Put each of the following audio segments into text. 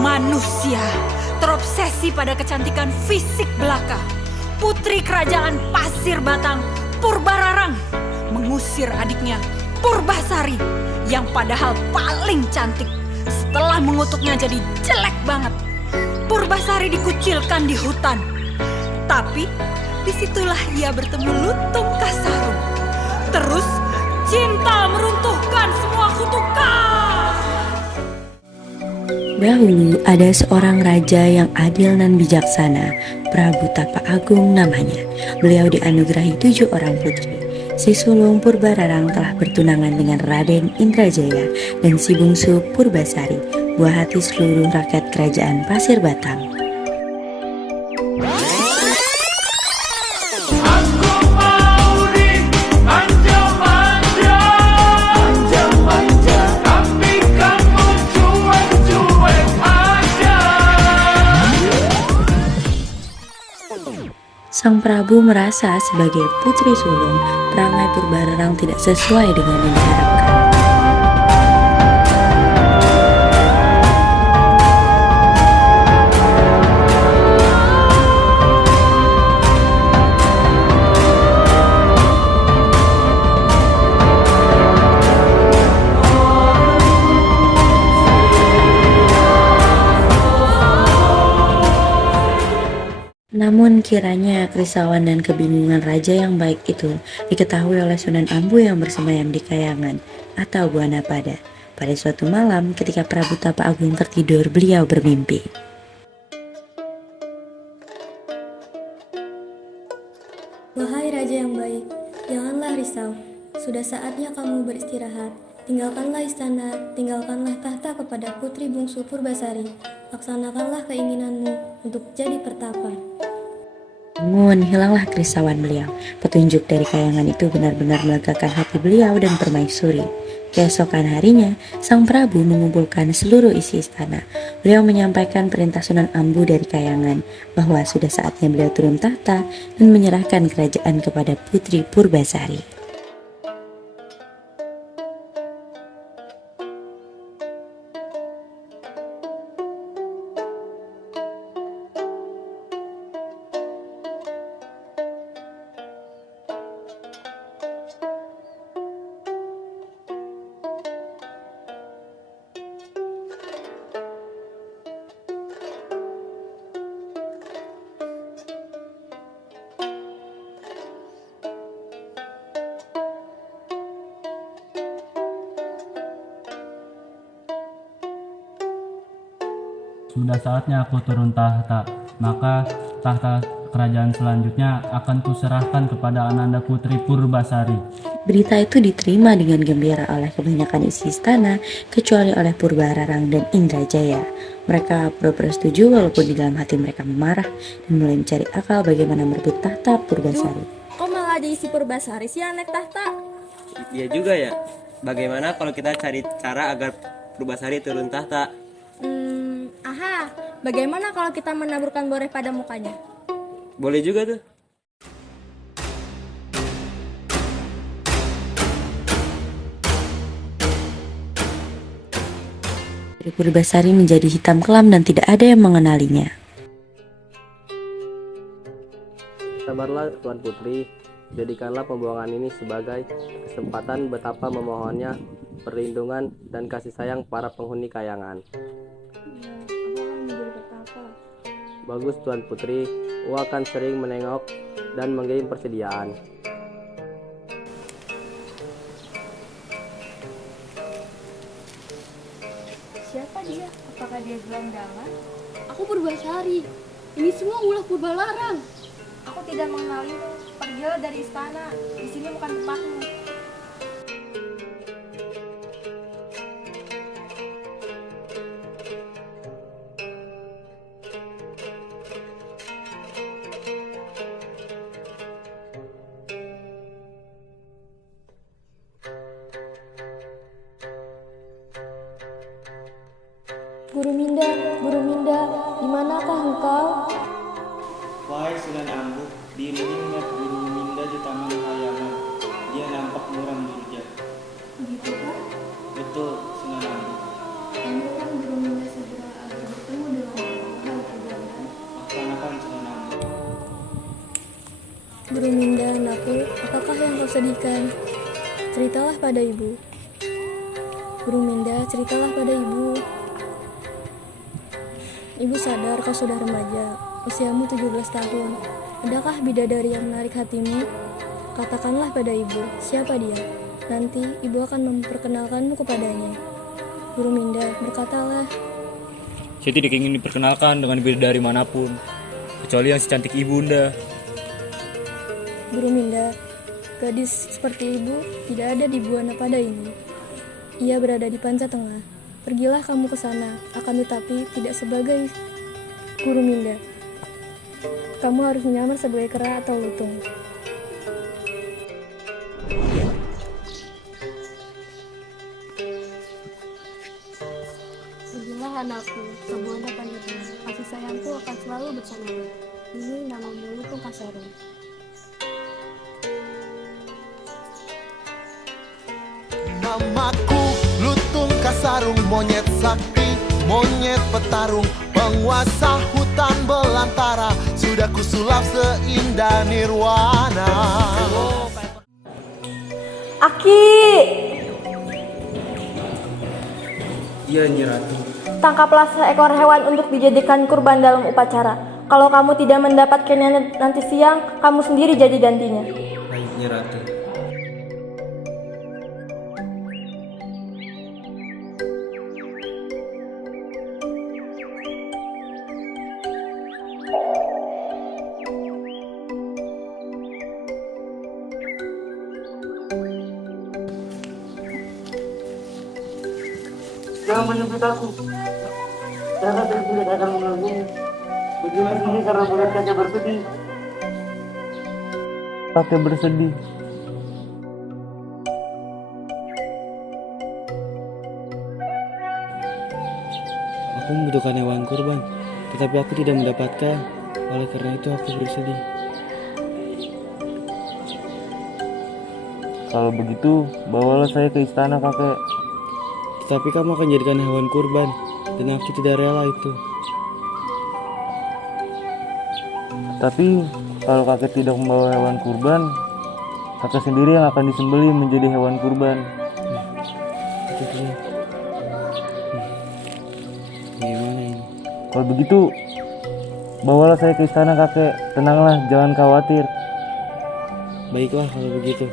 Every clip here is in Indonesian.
Manusia terobsesi pada kecantikan fisik belaka. Putri kerajaan Pasir Batang, Purbararang, mengusir adiknya Purbasari yang padahal paling cantik. Setelah mengutuknya jadi jelek banget, Purbasari dikucilkan di hutan. Tapi disitulah ia bertemu Lutung Kasarung. Terus cinta meruntuhkan semua kutukan. Dahulu ada seorang raja yang adil dan bijaksana, Prabu Tapa Agung namanya. Beliau dianugerahi 7 orang putri. Si sulung Purbararang telah bertunangan dengan Raden Indrajaya dan si bungsu Purbasari, buah hati seluruh rakyat kerajaan Pasir Batang. Sang Prabu merasa sebagai putri sulung, perangai Purbararang tidak sesuai dengan yang diharapkan. Namun kiranya kerisauan dan kebingungan raja yang baik itu diketahui oleh Sunan Ambu yang bersemayam di Kayangan atau Buana Pada. Pada suatu malam ketika Prabu Tapa Agung tertidur, beliau bermimpi. Wahai raja yang baik, janganlah risau. Sudah saatnya kamu beristirahat. Tinggalkanlah istana, tinggalkanlah tahta kepada putri bungsu Purbasari. Laksanakanlah keinginanmu untuk jadi pertapa. Namun hilanglah kerisauan beliau. Petunjuk dari Kayangan itu benar-benar melegakan hati beliau dan permaisuri. Keesokan harinya, Sang Prabu mengumpulkan seluruh isi istana. Beliau menyampaikan perintah Sunan Ambu dari Kayangan bahwa sudah saatnya beliau turun tahta dan menyerahkan kerajaan kepada putri Purbasari. Sudah saatnya aku turun tahta, maka tahta kerajaan selanjutnya akan kuserahkan kepada Ananda Putri Purbasari. Berita itu diterima dengan gembira oleh kebanyakan isi istana, kecuali oleh Purbararang dan Indrajaya. Mereka pura-pura setuju walaupun di dalam hati mereka memarah dan mulai mencari akal bagaimana merebut tahta Purbasari. Kok malah jadi si Purbasari sih yang naik tahta? Iya juga ya. Bagaimana kalau kita cari cara agar Purbasari turun tahta? Bagaimana kalau kita menaburkan boreh pada mukanya? Boleh juga tuh. Putri Purbasari menjadi hitam kelam dan tidak ada yang mengenalinya. Sabarlah Tuan Putri, jadikanlah pembuangan ini sebagai kesempatan betapa memohonnya perlindungan dan kasih sayang para penghuni Kayangan. Bagus Tuan Putri, Wa akan sering menengok dan mengirim persediaan. Siapa dia? Apakah dia gelandangan? Aku Purbasari. Ini semua ulah Purbalarang. Aku tidak mengenalimu. Pergilah dari istana. Di sini bukan tempatmu. Guru Minda, di manakah engkau? Wahai Sunan Ambu, dirinya melihat Guru Minda di Taman Kayangan. Dia nampak muram durja. Begitu kan? Betul, Sunan Ambu. Kami kan Guru Minda segera agar bertemu sedihkan. Ceritalah pada ibu. Burung Minda, ceritalah pada ibu. Ibu sadar kau sudah remaja, usiamu 17 tahun. Adakah bidadari yang menarik hatimu? Katakanlah pada ibu, siapa dia? Nanti ibu akan memperkenalkanmu kepadanya. Burung Minda, berkatalah. Saya tidak ingin diperkenalkan dengan bidadari manapun, kecuali yang secantik ibunda. Burung Minda, gadis seperti ibu tidak ada di Buana pada ini. Ia berada di Panca Tengah. Pergilah kamu ke sana, akan tetapi tidak sebagai guru Minda. Kamu harus menyamar sebagai kera atau lutung. Pergilah anakku, ke Buana Panca Tengah. Kasih sayangku akan selalu bersamamu. Ini namamu Lutung Kasarung. Namaku Lutung Kasarung, monyet sakti, monyet petarung, penguasa hutan belantara, sudah kusulap seindah nirwana. Aki! Iya, Nyi Ratu. Tangkaplah seekor hewan untuk dijadikan kurban dalam upacara. Kalau kamu tidak mendapatkannya nanti siang, kamu sendiri jadi gantinya. Baik, Nyi Ratu. Jangan menjemput aku. Karena saya tidak akan mengganggumu. Begini sini karena melihat kakek bersedih. Kakek bersedih. Aku membutuhkan hewan kurban, tetapi aku tidak mendapatkan. Oleh karena itu aku bersedih. Kalau begitu, bawalah saya ke istana, kakek. Tetapi kamu akan jadikan hewan kurban, dan aku tidak rela itu. Tapi kalau kakek tidak membawa hewan kurban, kakek sendiri yang akan disembelih menjadi hewan kurban. Itu dia. Bagaimana ini? Kalau begitu, bawalah saya ke istana, kakek. Tenanglah, jangan khawatir. Baiklah kalau begitu.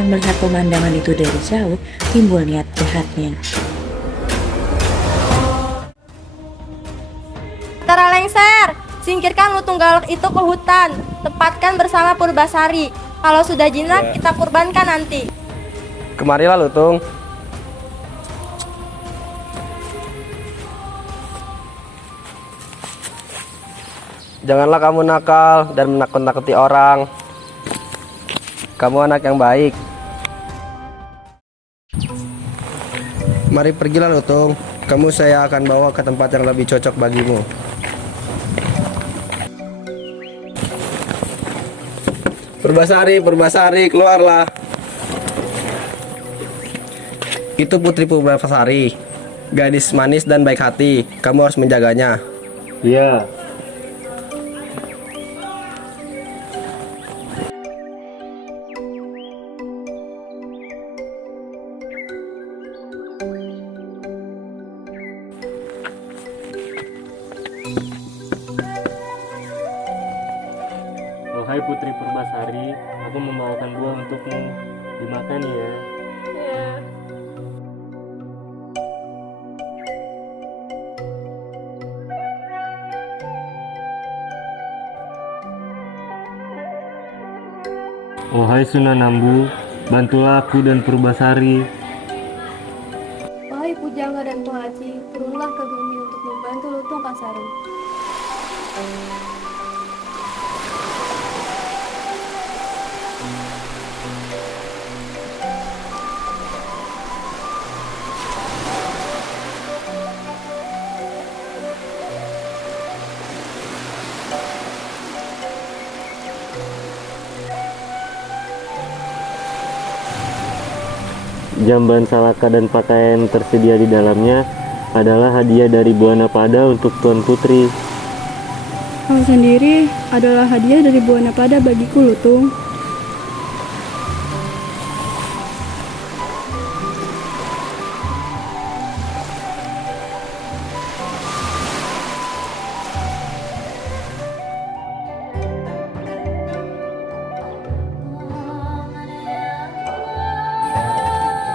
yang melihat pemandangan itu dari jauh timbul niat jahatnya. Tara Lengser, singkirkan lutung galak itu ke hutan. Tempatkan bersama Purbasari. Kalau sudah jinak, kita kurbankan nanti. Kemarilah lutung. Janganlah kamu nakal dan menakut-nakuti orang. Kamu anak yang baik. Mari pergilah lutung. Kamu saya akan bawa ke tempat yang lebih cocok bagimu. Purbasari, keluarlah. Itu Putri Purbasari, gadis manis dan baik hati. Kamu harus menjaganya. Iya. Wahai Putri Purbasari, aku membawakan buah untukmu. Dimakan ya. Wahai Sunan Ambu, bantulah aku dan Purbasari. Wahai Pujangga dan Pohaci, turunlah ke bumi untuk membantu Lutung Kasarung. Jamban salaka dan pakaian tersedia di dalamnya adalah hadiah dari Buana Pada untuk Tuan Putri. Kau sendiri adalah hadiah dari Buana Pada bagiku, Lutung.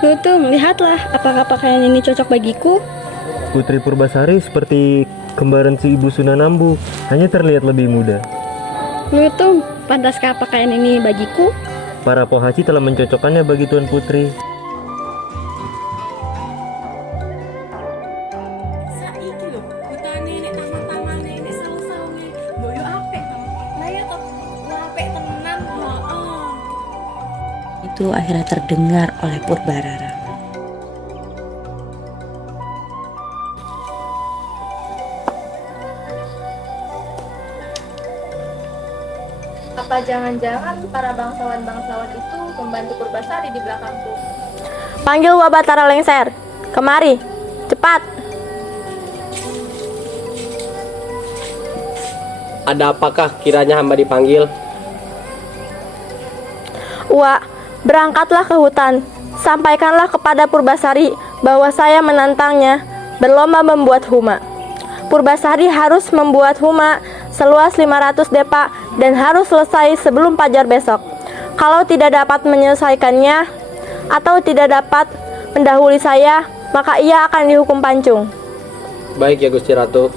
Lutung, lihatlah, apakah pakaian ini cocok bagiku? Putri Purbasari seperti kembaran si ibu Sunan Ambu, hanya terlihat lebih muda. Lutung, pantaskah pakaian ini bagiku? Para Pohaci telah mencocokkannya bagi Tuan Putri. Saiki lho, hutane nek taman-tamane ini sawu-sawune boyo apik to. Lah ya to, apik tenan. Heeh. Itu akhirnya terdengar oleh Purbararang. Apa jangan-jangan para bangsawan-bangsawan itu membantu Purbasari di belakangku? Panggil Wabah Tara Lengser. Kemari, cepat. Ada apakah kiranya hamba dipanggil? Wak, berangkatlah ke hutan. Sampaikanlah kepada Purbasari bahwa saya menantangnya berlomba membuat huma. Purbasari harus membuat huma seluas 500 depa dan harus selesai sebelum fajar besok. Kalau tidak dapat menyelesaikannya atau tidak dapat mendahului saya, maka ia akan dihukum pancung. Baik ya Gusti Ratu.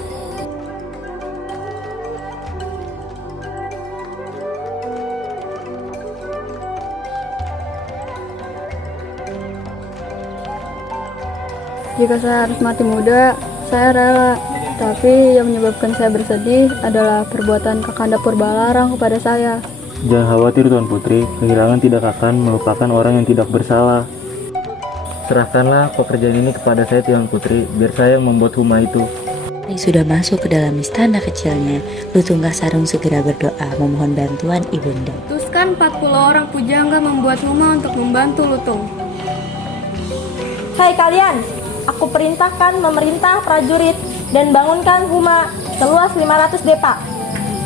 Jika saya harus mati muda, saya rela. Tapi yang menyebabkan saya bersedih adalah perbuatan Kakanda Purbalarang kepada saya. Jangan khawatir Tuan Putri, kehilangan tidak akan melupakan orang yang tidak bersalah. Serahkanlah pekerjaan ini kepada saya Tuan Putri, biar saya yang membuat huma itu. Sudah masuk ke dalam istana kecilnya, Lutung Kasarung segera berdoa memohon bantuan ibunda. Putuskan 40 orang pujangga membuat huma untuk membantu Lutung. Hai kalian, aku perintahkan memerintah prajurit dan bangunkan huma seluas 500 depa.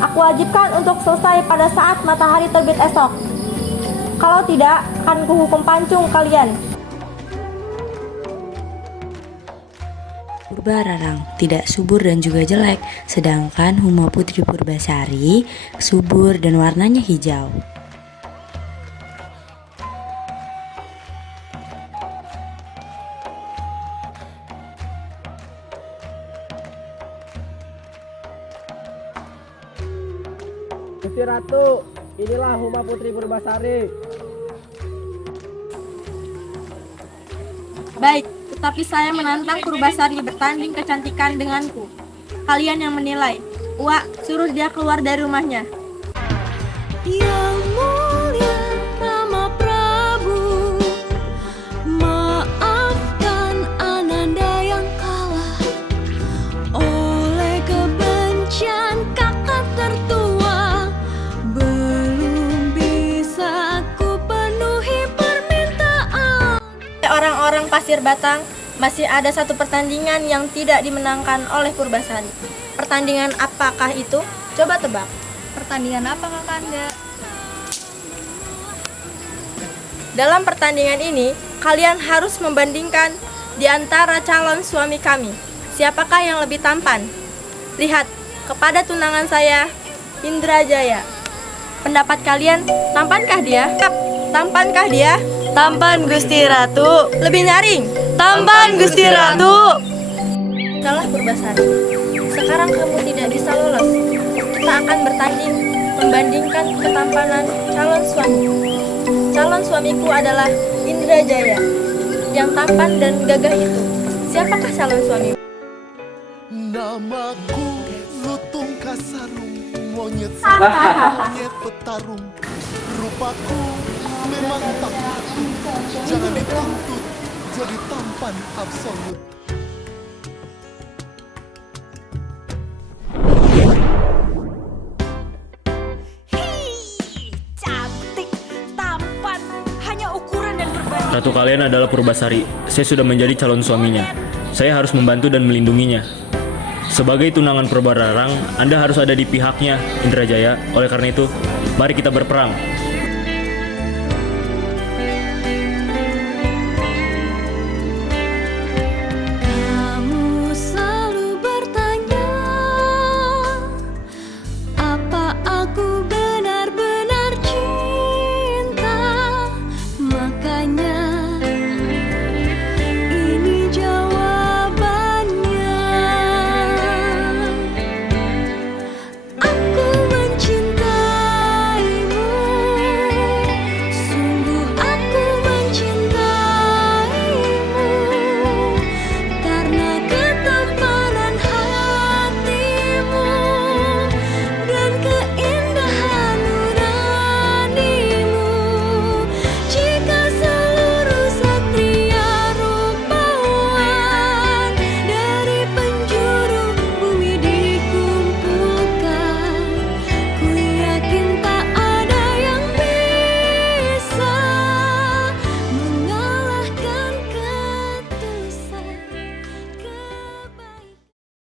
Aku wajibkan untuk selesai pada saat matahari terbit esok. Kalau tidak, akan kuhukum pancung kalian. Purbararang tidak subur dan juga jelek, sedangkan huma Putri Purbasari subur dan warnanya hijau. Gusti Ratu, inilah Huma Putri Purbasari. Baik, tetapi saya menantang Purbasari bertanding kecantikan denganku. Kalian yang menilai. Wak, suruh dia keluar dari rumahnya. Yang mulia Rama Prabu, maafkan Ananda yang kalah oleh kebencian kakak tertua. Belum bisa ku penuhi permintaan. Orang-orang Pasir Batang, masih ada satu pertandingan yang tidak dimenangkan oleh Purbasari. Pertandingan apakah itu? Coba tebak. Pertandingan apa Kakanda? Dalam pertandingan ini, kalian harus membandingkan di antara calon suami kami. Siapakah yang lebih tampan? Lihat, kepada tunangan saya, Indrajaya. Pendapat kalian, tampankah dia? Tampankah dia? Tampan Gusti Ratu. Lebih nyaring. Tampan Gusti Ratu. Salah Purbasari. Sekarang kamu tidak bisa lolos. Kita akan bertanding membandingkan ketampanan calon suami. Calon suamiku adalah Indrajaya, yang tampan dan gagah itu. Siapakah calon suami? Namaku Lutung Kasarung, monyet petarung. Rupaku memang tak patut, jangan dituntut jadi tampan absolut. Cantik, tampan, hanya ukuran dan perbandingan. Ratu kalian adalah Purbasari. Saya sudah menjadi calon suaminya. Saya harus membantu dan melindunginya. Sebagai tunangan Purbararang, Anda harus ada di pihaknya, Indrajaya. Oleh karena itu, mari kita berperang.